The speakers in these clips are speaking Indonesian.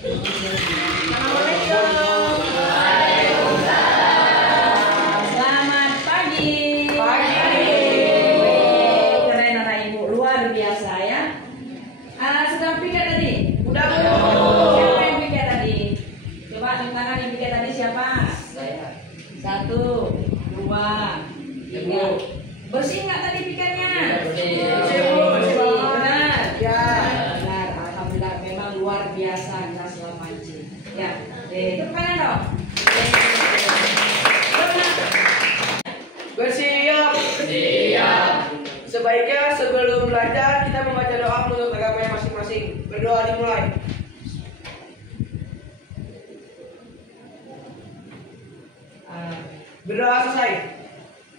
Assalamualaikum. Selamat pagi. Keren anak ibu, luar biasa ya. Sudah piket tadi? Udah. Siapa yang piket tadi? Coba tepuk tangan yang piket tadi siapa? Saya. 1, 2, 3. Bersih nggak tadi piketnya? Bersih. Benar. Ya. Benar. Alhamdulillah, memang luar biasa kelas mancing. Ya, tepuk tangan dong. Bersiap. Sebaiknya sebelum belajar kita membaca doa menurut agamanya masing-masing. Berdoa dimulai. Berdoa selesai.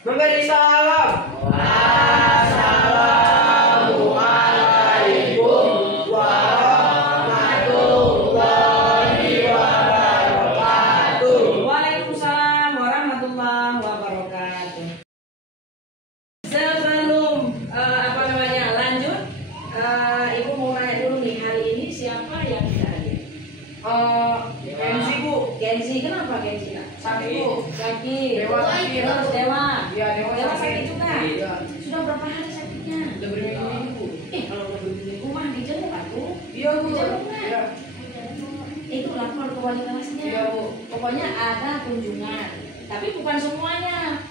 Memberi salam. Assalamualaikum warahmatullahi wabarakatuh. Waalaikumsalam warahmatullahi wabarakatuh. Sebelum lanjut, ibu mau nanya dulu nih, hari ini siapa yang tidak hadir? Kenzi Bu. Genzi, kenapa Genzi? Sakit Bu. Sakit. Dewa sakit. Terus Dewa. Iya, Dewa Dewa sakit. sakit juga. Iya. Sudah berapa hari sakitnya? Udah berminggu-minggu Bu. Kalau udah berminggu mah dijenguk aku. Iya Bu. Dijenguk nggak? Iya. Itu lapor ke wali kelasnya. Iya Bu. Pokoknya ada kunjungan, tapi bukan semuanya.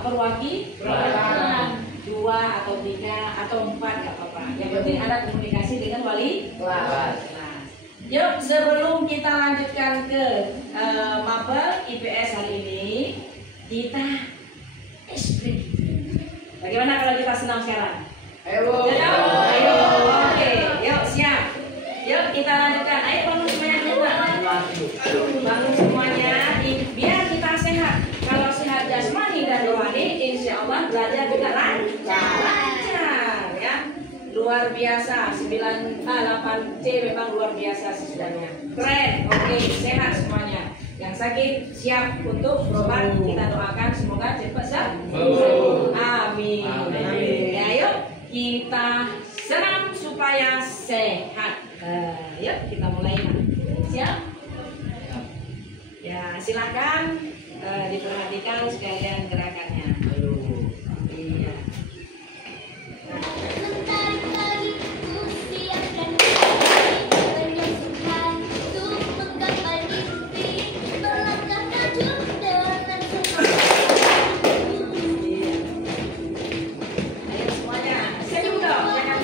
Perwakilan 2 atau 3 atau 4 nggak apa-apa. Yang penting ada komunikasi dengan wali kelas. Yuk, sebelum kita lanjutkan ke mapel IPS hari ini, kita break. Bagaimana kalau kita senam sekarang? Ayo Bu. Ayo, oke, yuk siap. Yuk kita lanjutkan. Ayo bangun semuanya, bangun semuanya. Biar kita sehat. Kalau sehat jasmani dan rohani, insya Allah belajar juga lancar, ya. Luar biasa. 8C memang luar biasa siswanya. Keren. Oke, sehat semuanya. Yang sakit siap untuk berobat. Kita doakan semoga cepat sembuh. Amin. Ya, yuk kita senam supaya sehat. Yuk kita mulai. Siap? Ya, silakan diperhatikan sekalian gerakannya. Iya. Ayo semuanya, senyum dong, jangan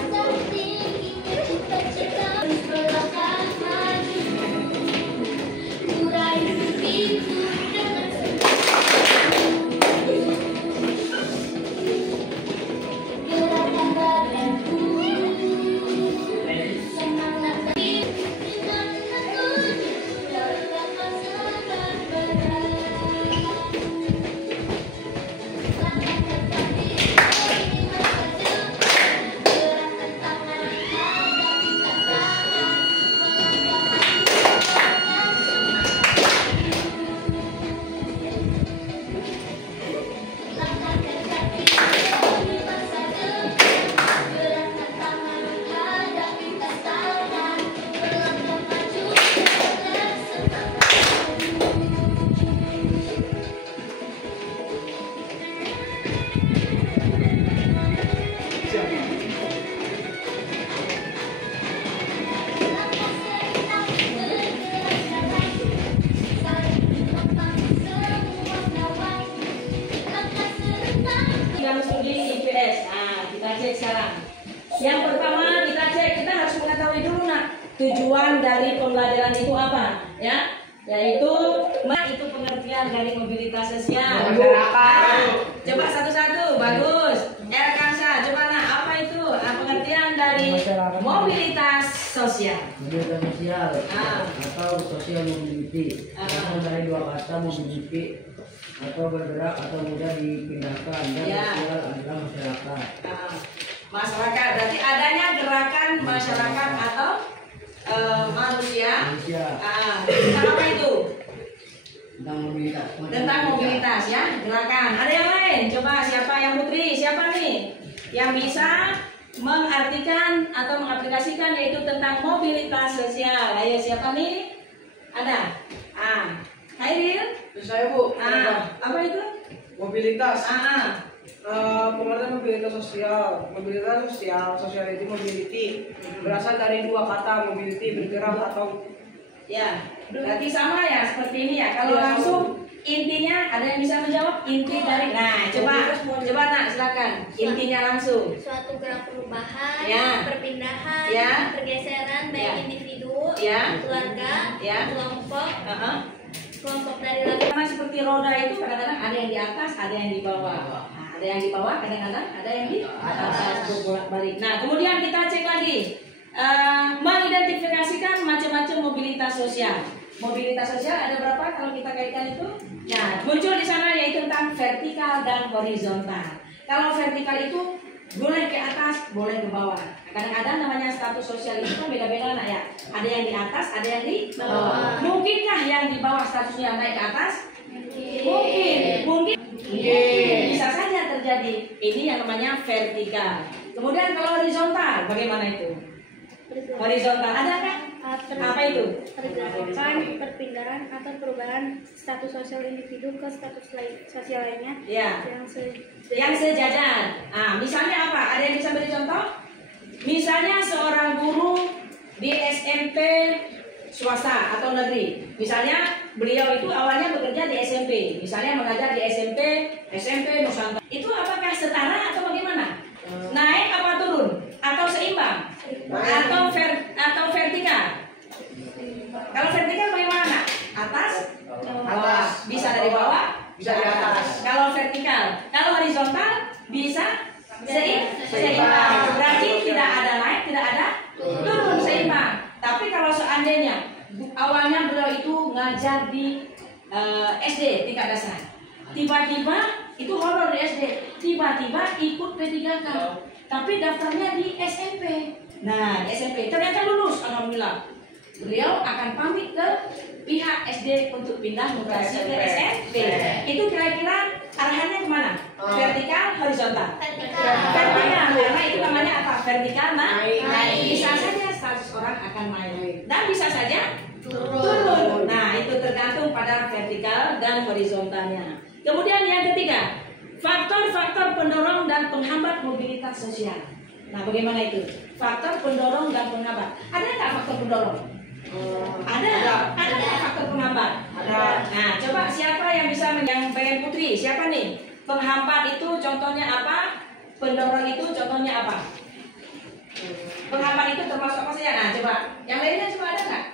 dalam studi IPS. Kita cek sekarang. Yang pertama kita cek, kita harus mengetahui dulu tujuan dari pembelajaran itu apa, ya? Yaitu itu pengertian dari mobilitas sosial. Coba satu-satu, bagus. Elkansa, coba apa itu pengertian dari mobilitas sosial? Mobilitas sosial atau social mobility. Berasal dari dua kata mobility atau bergerak atau mudah dipindahkan, dan sosial adalah masyarakat. Masyarakat berarti adanya gerakan masyarakat atau manusia. Tentang apa itu? Tentang mobilitas. Tentang mobilitas ya, gerakan. Ada yang lain? Coba siapa yang putri? Siapa nih yang bisa mengartikan atau mengaplikasikan yaitu tentang mobilitas sosial. Ayo siapa nih? Ada? Hairil? Saya Bu. Apa itu? Mobilitas. Pengertian mobilitas sosial. Sosial itu mobility. Berasal dari dua kata, mobility, bergerak atau Ya, berarti sama ya seperti ini ya. Kalau langsung intinya ada yang bisa menjawab inti dari. Nah, coba nak silakan. Intinya langsung. Suatu gerak perubahan, Ya. perpindahan, Ya. pergeseran baik Ya. individu, Ya. keluarga, Ya. kelompok dari laki. Karena seperti roda itu kadang-kadang ada yang di atas, ada yang di bawah. Nah, ada yang di bawah, kadang-kadang ada yang di atas bolak-balik. Nah, kemudian kita cek lagi. Mengidentifikasikan macam-macam mobilitas sosial. Mobilitas sosial ada berapa kalau kita kaitkan itu? Nah, muncul di sana yaitu tentang vertikal dan horizontal. Kalau vertikal itu boleh ke atas, boleh ke bawah. Kadang-kadang namanya status sosial itu kan beda-beda nak ya. Ada yang di atas, ada yang di bawah. Mungkinkah yang di bawah statusnya naik ke atas? Mungkin. Bisa saja terjadi. Ini yang namanya vertikal. Kemudian kalau horizontal, bagaimana itu? Horizontal ada kan? Apa itu? Pergerakan, perpindahan atau perubahan status sosial individu ke status sosial lainnya. Ya. Yang sejajar. Misalnya apa? Ada yang bisa beri contoh? Misalnya seorang guru di SMP swasta atau negeri. Misalnya beliau itu awalnya bekerja di SMP. Misalnya mengajar di SMP Nusantara. Itu apakah setara atau bagaimana? Naik apa turun? Atau seimbang? Atau vertikal? Kalau vertikal bagaimana? Atas? Bawah. Bisa dari bawah? bisa di atas. Kalau vertikal, kalau horizontal bisa seimbang. Berarti tidak ada naik, tidak ada turun, seimbang. Tapi kalau seandainya awalnya beliau itu ngajar di SD tingkat dasar, tiba-tiba itu honor di SD, tiba-tiba ikut P3K, tapi daftarnya di SMP. Nah, di SMP ternyata lulus, alhamdulillah. Beliau akan pamit ke pihak SD untuk pindah mutasi ke SMP. Itu kira-kira arahannya kemana? Vertikal, horizontal? Vertikal, karena itu namanya apa? Vertikal naik. Bisa saja status orang akan naik dan bisa saja turun. Nah, itu tergantung pada vertikal dan horizontalnya. Kemudian yang ketiga, faktor-faktor pendorong dan penghambat mobilitas sosial. Nah, bagaimana itu? Faktor pendorong dan penghambat. Ada nggak faktor pendorong? Ada nggak faktor penghambat? Ada. Nah, coba siapa yang bisa yang pengen Putri? Siapa nih? Penghambat itu contohnya apa? Pendorong itu contohnya apa? Penghambat itu termasuk apa saja? Nah, coba. Yang lainnya coba ada nggak?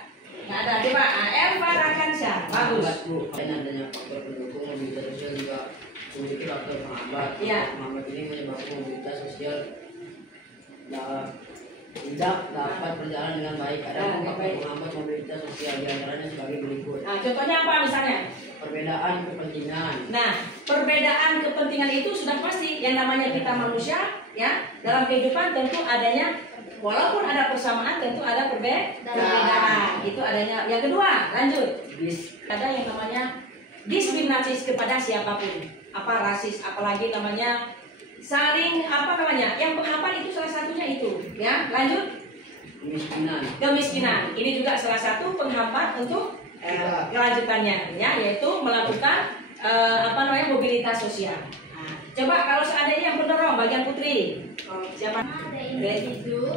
Nggak ada. Coba. Elva Rakansyah. Bagus. Dan adanya faktor pendukung mobilitas sosial juga memiliki faktor penghambat. Iya. Penghambat ini menyebabkan mobilitas sosial tidak dapat berjalan dengan baik. Ada faktor penghambat mobilitas sosial diantaranya sebagai berikut. Nah, contohnya apa misalnya? Perbedaan kepentingan. Nah, perbedaan kepentingan itu sudah pasti. Yang namanya kita manusia, ya, dalam kehidupan tentu adanya, walaupun ada persamaan, tentu ada perbedaan. Itu adanya. Yang kedua, lanjut. Ada yang namanya diskriminasi kepada siapapun. Apa rasis, apalagi namanya saling apa namanya? Yang penghambat itu salah satunya itu, ya. Lanjut. Kemiskinan. Ini juga salah satu penghambat untuk kelanjutannya, ya, yaitu melakukan mobilitas sosial. Nah, coba kalau seandainya yang pendorong bagian Putri, siapa? Ada individu,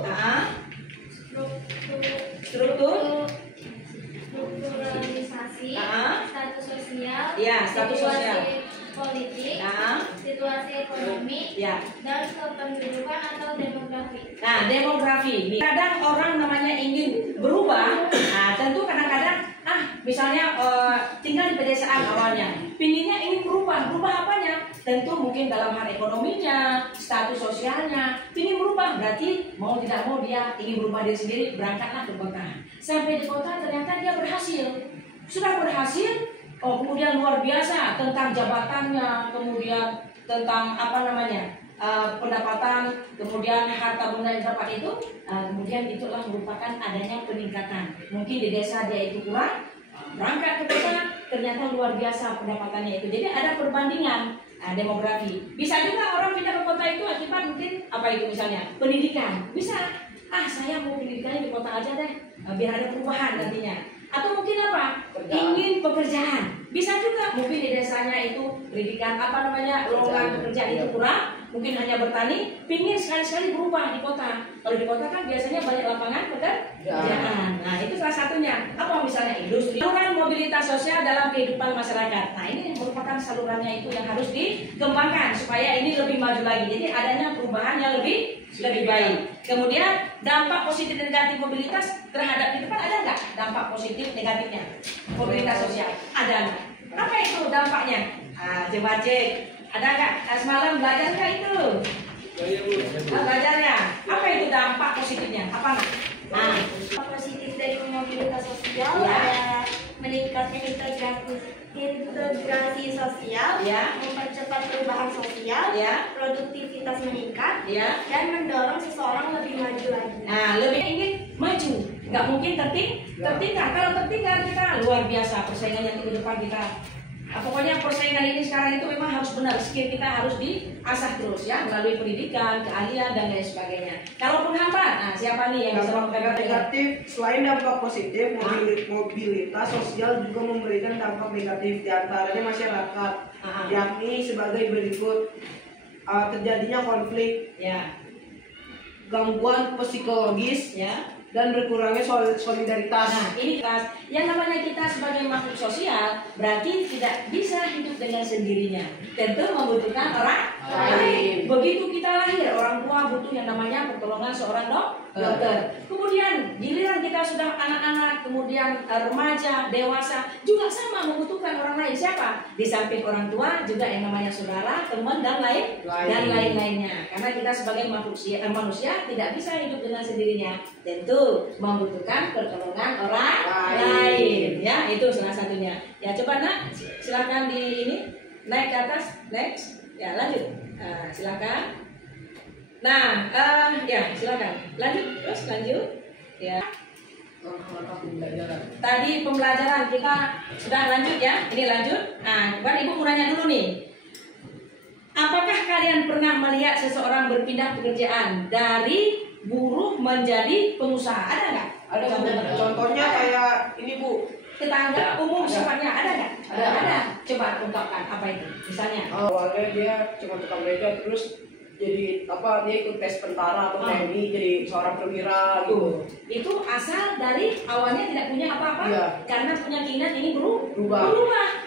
strukturalisasi, status sosial, Ya, status sosial. politik, situasi ekonomi, Ya. dan kependudukan atau demografi. Nah, demografi. Kadang orang namanya ingin berubah. Nah, tentu kadang-kadang misalnya tinggal di pedesaan awalnya, pinginnya ingin berubah. Berubah apanya? Tentu mungkin dalam hal ekonominya, status sosialnya, ingin berubah. Berarti mau tidak mau dia ingin berubah diri sendiri, berangkatlah ke kota. Sampai di kota ternyata dia berhasil. Sudah berhasil, kemudian luar biasa tentang jabatannya, kemudian tentang pendapatan, kemudian harta benda yang dapat itu, kemudian itulah merupakan adanya peningkatan. Mungkin di desa dia itu kurang, berangkat ke kota, ternyata luar biasa pendapatannya itu. Jadi ada perbandingan demografi. Bisa juga orang pindah ke kota itu akibat mungkin apa itu misalnya pendidikan, bisa. saya mau pendidikannya di kota aja deh, biar ada perubahan nantinya. Atau mungkin apa? Ingin pekerjaan. Bisa juga mungkin di desanya itu pendidikan lowongan pekerjaan itu kurang, mungkin hanya bertani, pingin sekali-sekali berubah di kota. Kalau di kota kan biasanya banyak lapangan pekerjaan. Nah, itu salah satunya. Apa misalnya industri. Saluran mobilitas sosial dalam kehidupan masyarakat. Nah, ini merupakan salurannya itu yang harus dikembangkan supaya ini lebih maju lagi. Jadi adanya perubahan yang lebih baik. Kemudian dampak positif dan negatif mobilitas terhadap kehidupan ada nggak? Dampak positif negatifnya mobilitas sosial ada nggak? Apa itu dampaknya? Coba cek. Ada nggak? Semalam belajar nggak itu? Belajarnya. Apa itu dampak positifnya? Apa nggak? Dampak positif dari mobilitas sosial Ya. ada meningkatnya integrasi sosial, mempercepat perubahan sosial, produktivitas meningkat, dan mendorong seseorang lebih maju lagi. Nah, lebih ingin maju, nggak mungkin tertinggal. Kalau tertinggal kita luar biasa persaingan yang di depan kita. Pokoknya persaingan ini sekarang itu memang harus benar, skill kita harus diasah terus ya melalui pendidikan, keahlian dan lain sebagainya. Kalaupun hampa, siapa nih yang bisa Dampak negatif, selain dampak positif, mobilitas sosial juga memberikan dampak negatif di antaranya masyarakat, yakni sebagai berikut: terjadinya konflik, gangguan psikologis, dan berkurangnya solidaritas. Nah, ini kelas yang namanya kita sebagai makhluk sosial berarti tidak bisa hidup dengan sendirinya. Tentu membutuhkan orang lain. Begitu kita lahir, orang tua butuh yang namanya pertolongan seorang dokter. Kemudian giliran kita sudah anak-anak, kemudian remaja, dewasa, juga sama membutuhkan orang lain. Siapa? Di samping orang tua juga yang namanya saudara, teman dan lain-lainnya. Karena kita sebagai manusia tidak bisa hidup dengan sendirinya. Tentu membutuhkan pertolongan orang lain. Ya, itu salah satunya. Ya, coba nak, silakan di ini naik ke atas, next. Ya, lanjut. Silakan. Nah, ya silakan. Lanjut. Ya. Tadi pembelajaran kita sudah lanjut ya. Ini lanjut. Nah, bukan Ibu mau nanya dulu nih. Apakah kalian pernah melihat seseorang berpindah pekerjaan dari buruh menjadi pengusaha? Ada nggak? Ada contohnya kayak ini Bu. Tetangga umum sifatnya ada nggak? Ada. Coba ungkapkan apa itu? Misalnya. Awalnya dia cuma tukang beca, terus jadi dia ikut tes tentara atau TNI, jadi seorang perwira gitu. Itu asal dari awalnya tidak punya apa-apa, karena punya keinginan ini berubah.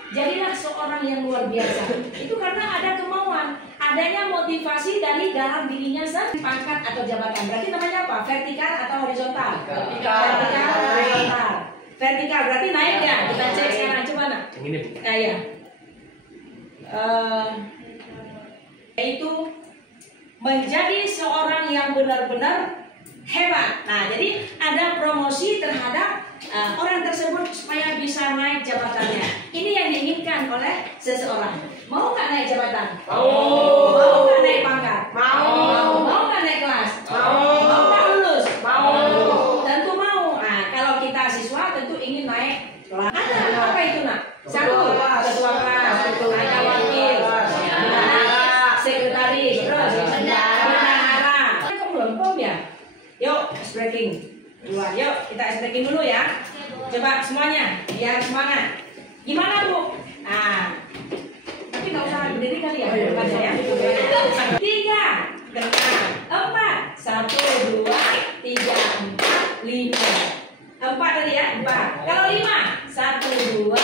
Jadilah seorang yang luar biasa. Itu karena ada kemauan, adanya motivasi dari dalam dirinya sendiri. Pangkat atau jabatan, berarti namanya apa? Vertikal atau horizontal? Vertikal. Vertikal berarti naik ya. Kita cek sekarang, coba nak. Yang ini Bu. Ya. Yaitu menjadi seorang yang benar-benar hebat. Nah, jadi ada promosi terhadap orang tersebut supaya bisa naik jabatannya. Ini yang diinginkan oleh seseorang. Mau nggak naik jabatan? Mau nggak naik pangkat? Mau nggak naik kelas? Mau nggak lulus? Tentu mau. Nah, kalau kita siswa tentu ingin naik kelas. Ada apa itu nak? Satu, ketua kelas, ada wakil, sekretaris, terus bendahara. Kok belum ya? Yuk, ice breaking. Yuk, kita ice breaking dulu ya. Coba semuanya, biar semangat. Gimana Bu? Nah, tapi nggak usah berdiri kali ya, baca ya. 3, 4, 1, 2, 3, 4, 5. 4 tadi ya, 4. Kalau 5, 1, 2,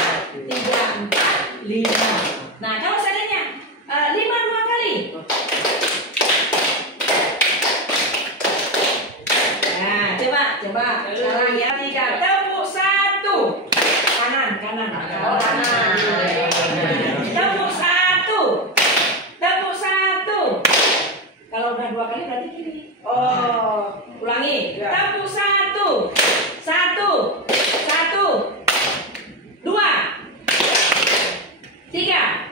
3, 4, 5. Nah, kalau seandainya 5 2 kali. Nah, coba. Sekarang ya 3. Tepuk 1. Kanan. Tepuk 1. Kalau udah 2 kali berarti kiri. Ulangi. Tepuk 1. 1, 2, 3,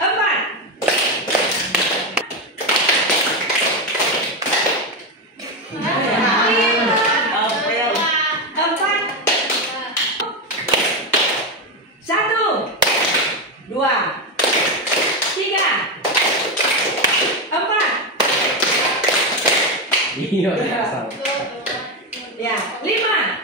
4. Satu, 2, 3, 4, 5. Iya, asal. Ya, 5.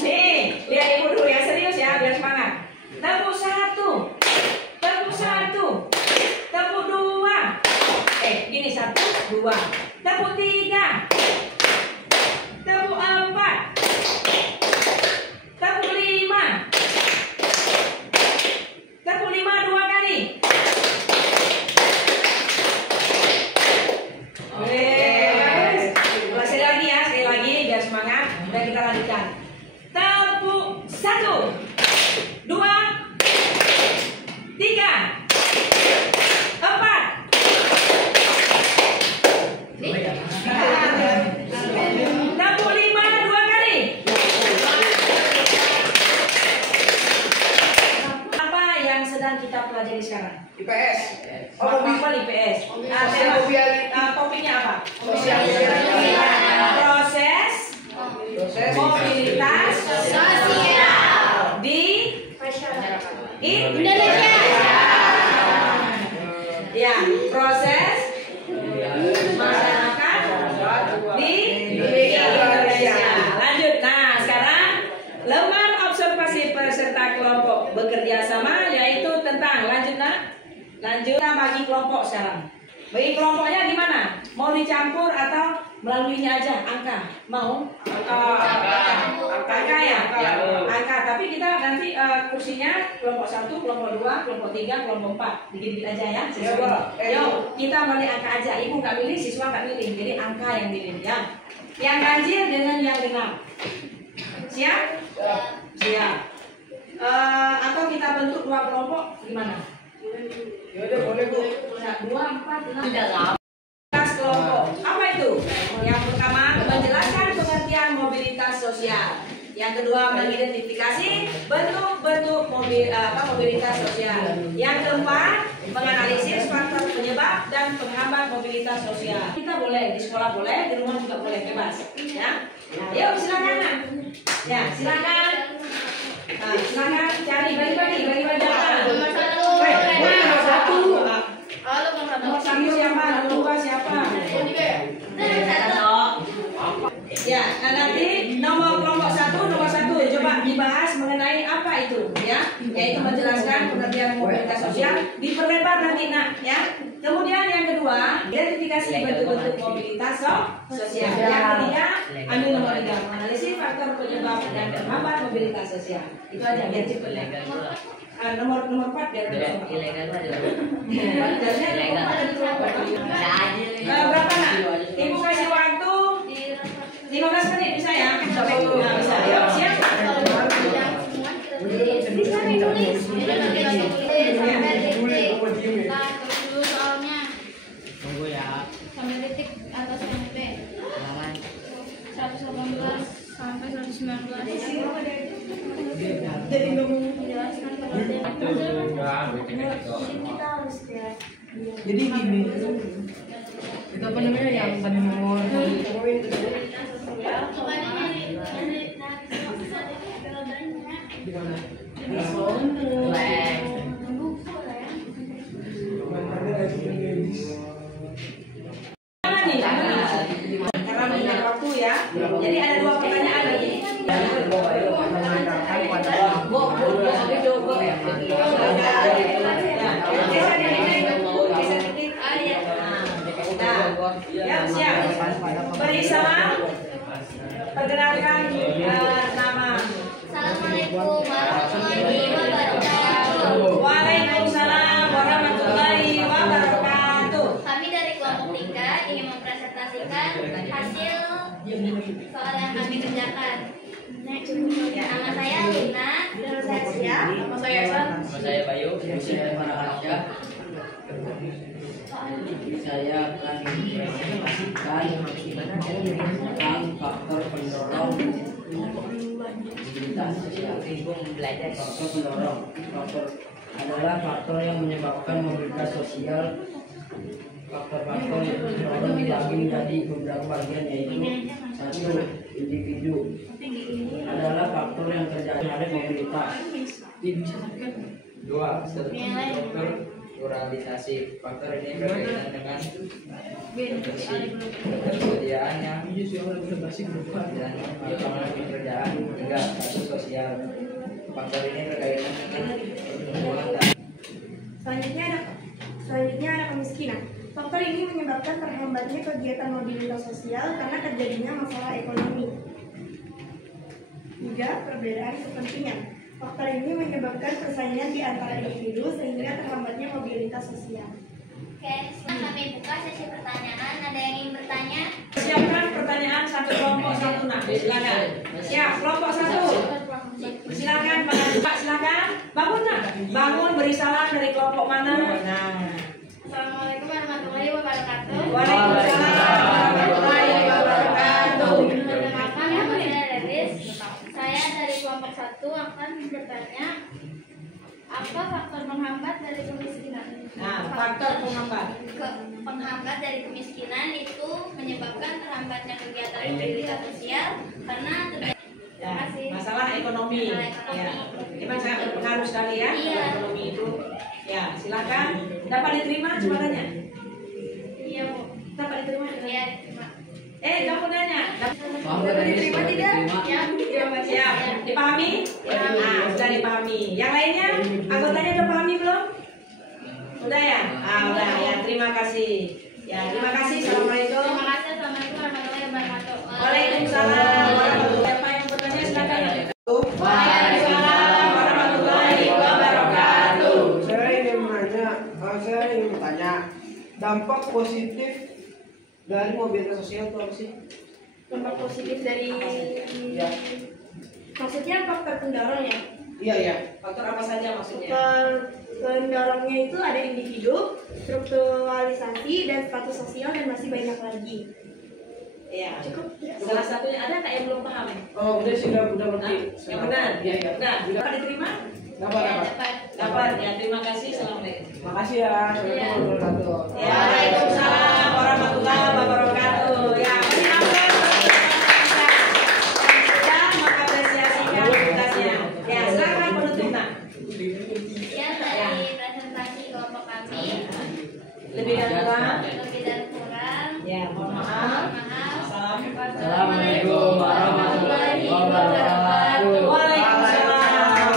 Nih, lihat ibu dulu ya, serius ya, biar semangat. Tepuk 1, tepuk 1, tepuk 2. Gini 1, 2. Tepuk 3, tepuk 4, tepuk 5, tepuk 5 2 kali. Sekali lagi biar semangat. Dan kita lanjutkan. Tepuk 1, 2, 3, 4. Tepuk 5 2 kali. Apa yang sedang kita pelajari sekarang? IPS. Apa IPS? Topiknya apa? Proses mobilitas sosial di Indonesia. Ya, proses masyarakat di Indonesia. Lanjut. Nah, sekarang lembar observasi peserta kelompok bekerja sama, yaitu tentang lanjut. Kita bagi kelompok sekarang. Bagi kelompoknya gimana? Mau dicampur atau melaluinya aja angka? Mau? Angka ya? Angka. Tapi kita nanti kursinya kelompok 1, kelompok 2, kelompok 3, kelompok 4. Dikit-dikit aja ya. Yuk, kita balik angka aja. Ibu nggak pilih, siswa nggak pilih. Jadi angka yang pilih ya. Yang ganjil dengan yang genap. Siap? Siap. Atau kita bentuk 2 kelompok gimana? Ya udah boleh Bu. 2, 4, 6. Kelompok. Apa itu? Yang pertama, menjelaskan pengertian mobilitas sosial. Yang kedua, mengidentifikasi bentuk-bentuk mobilitas sosial. Yang keempat, menganalisis faktor penyebab dan penghambat mobilitas sosial. Kita boleh di sekolah boleh, di rumah juga boleh, bebas. Ya, yuk silakan nak. Ya, silakan. Nah, silakan cari bagi-bagi apa? Nomor 1. Nomor 1 siapa? Nomor 2 siapa? Ya, nah nanti nomor kelompok 1, nomor 1 coba dibahas mengenai apa itu, ya, yaitu menjelaskan pengertian mobilitas sosial, diperlebar nanti nak, ya. Kemudian yang kedua, identifikasi bentuk-bentuk mobilitas sosial. Yang ketiga, ambil nomor 3, menganalisis faktor penyebab dan penghambat mobilitas sosial. Itu aja biar cepet ya. Nomor 4 biar ilegal berapa nak? Ibu kasih waktu 15 menit bisa ya? Nah, bisa. Yuk, siap. Tunggu ya. Sampai titik atas sampai 118 sampai 119. Menjelaskan Jadi gini. Itu apa namanya yang tadi nomor di mana? Karena mengingat waktu ya. Jadi ada 2 pertanyaan lagi. Ya, siap. Beri salam. Perkenalkan nama. Assalamualaikum warahmatullahi wabarakatuh. Waalaikumsalam warahmatullahi wabarakatuh. Kami dari kelompok 3 ingin mempresentasikan hasil soal yang kami kerjakan. Nama saya Lina, terus saya siap. Nama saya Esan. Nama saya Bayu. Saya Farhansyah. Saya akan mempresentasikan tentang faktor pendorong mobilitas sosial. Faktor pendorong. Faktor adalah faktor yang menyebabkan mobilitas sosial. Faktor-faktor yang pendorong dibagi menjadi beberapa bagian, yaitu 1. Individu adalah faktor yang terjadi pada mobilitas. 2. Struktur naturalisasi. Faktor ini berkaitan dengan ketersediaannya dan lapangan pekerjaan hingga status sosial. Faktor ini berkaitan dengan pertumbuhan dan Selanjutnya ada kemiskinan. Faktor ini menyebabkan terhambatnya kegiatan mobilitas sosial karena terjadinya masalah ekonomi. Juga perbedaan kepentingan. Faktor ini menyebabkan persaingan di antara individu sehingga terhambatnya mobilitas sosial. Oke, setelah kami buka sesi pertanyaan, ada yang ingin bertanya? Siapkan pertanyaan satu kelompok satu nak. Silakan. Siap, kelompok satu. Silakan, Pak, silakan. Bangun nak. Bangun, beri salam dari kelompok mana? Nah. Assalamualaikum warahmatullahi wabarakatuh. Waalaikumsalam warahmatullahi wabarakatuh. Perkenalkan, nama saya Levis. Saya dari kelompok 1 akan bertanya, apa faktor penghambat dari kemiskinan? Nah, faktor penghambat. Penghambat dari kemiskinan itu menyebabkan terhambatnya kegiatan mobilitas sosial karena Ya, masalah ekonomi. Ya, memang sangat berpengaruh sekali ya Iya. ekonomi itu. Ya, silakan. Dapat diterima suaranya? Iya, Bu. Dapat diterima? Iya, diterima. Kamu nanya. Dapat diterima tidak? Ya, Siap. Dipahami? Nah, sudah dipahami. Yang lainnya, anggotanya udah pahami belum? Udah ya? Udah ya. Terima kasih. Ya, terima kasih. Assalamualaikum. Terima kasih. Assalamualaikum warahmatullahi wabarakatuh. Waalaikumsalam warahmatullahi wabarakatuh. Yang bertanya silakan. Waalaikumsalam warahmatullahi wabarakatuh. Saya ingin bertanya, dampak positif dari mobilitas sosial itu apa sih? Dampak positif dari Ya. maksudnya faktor pendorong ya. Iya. Faktor apa saja maksudnya? Faktor pendorongnya itu ada individu, strukturalisasi dan status sosial dan masih banyak lagi. Ya. Cukup ya. Salah satunya ada nggak yang belum paham? Oh, udah sih udah Nah, ngerti. yang benar. Iya. Nah, dapat diterima? Dapat. Dapat. Ya, terima kasih. Assalamualaikum. Makasih ya. Assalamualaikum warahmatullahi wabarakatuh. Ya, waalaikumsalam warahmatullahi wabarakatuh. Ya, menyenangkan yang sudah mengapresiasikan tugasnya. Ya, silakan penutup nak. Sekian dari presentasi kelompok kami. Lebih dan kurang. Lebih dan kurang. Ya, mohon maaf. Assalamualaikum warahmatullahi wabarakatuh. Waalaikumsalam.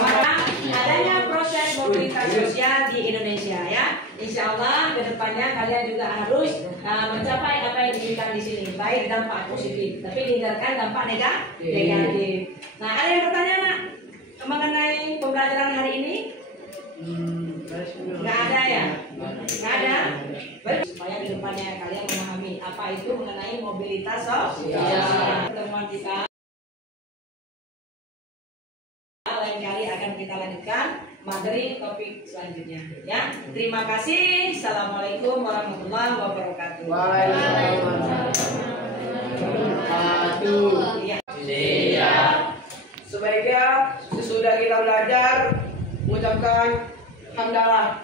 Adanya proses mobilitas sosial di Indonesia ya. Insya Allah kedepannya kalian juga harus mencapai apa yang diinginkan di sini, baik dampak positif, tapi dihindarkan dampak negatif. Nah, ada yang bertanya nak mengenai pembelajaran hari ini? Nggak ada ya? Nggak ada? Baik, supaya di depannya kalian memahami apa itu mengenai mobilitas sosial. Pertemuan kita lain kali akan kita lanjutkan materi topik selanjutnya. Ya, terima kasih. Assalamualaikum warahmatullahi wabarakatuh. Ya. Sebaiknya sesudah kita belajar mengucapkan hamdalah.